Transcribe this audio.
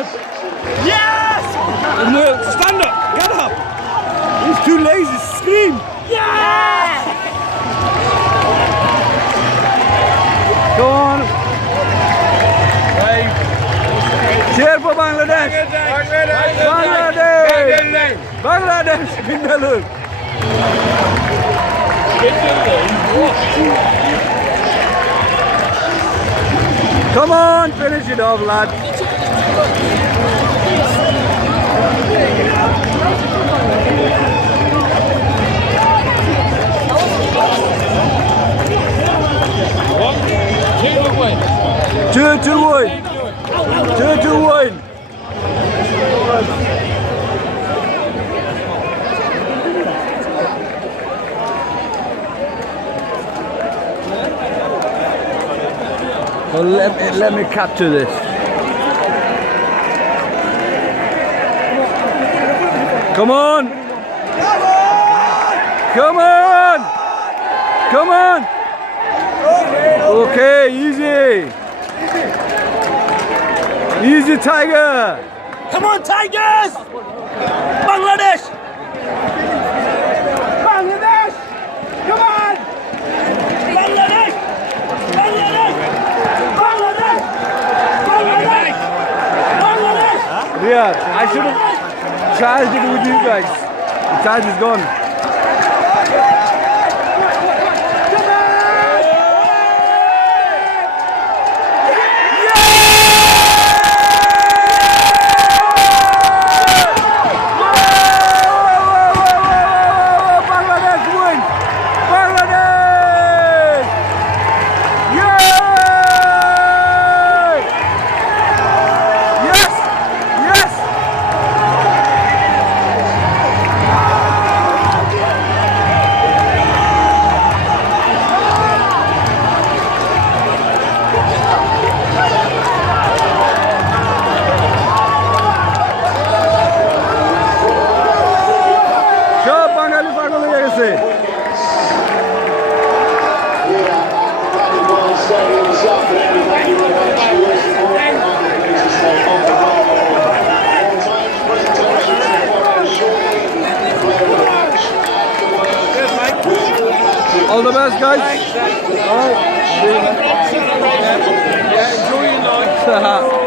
England! Yes! No, stand up, get up! He's too lazy to scream! Yes! Go on! Cheer for Bangladesh! Bangladesh! Bangladesh! Bindalur! Come on, finish it off, lad. Two win. Well, let me capture this. Come on! Come on! Come on! Okay, easy. Easy, Tiger. Come on, Tigers! Bangladesh! Bangladesh! Come on! Bangladesh! Bangladesh! Bangladesh! Bangladesh! Bangladesh! Yeah, I should have charged it with you guys. The charge is gone. All the best, guys. All right. Enjoy your night.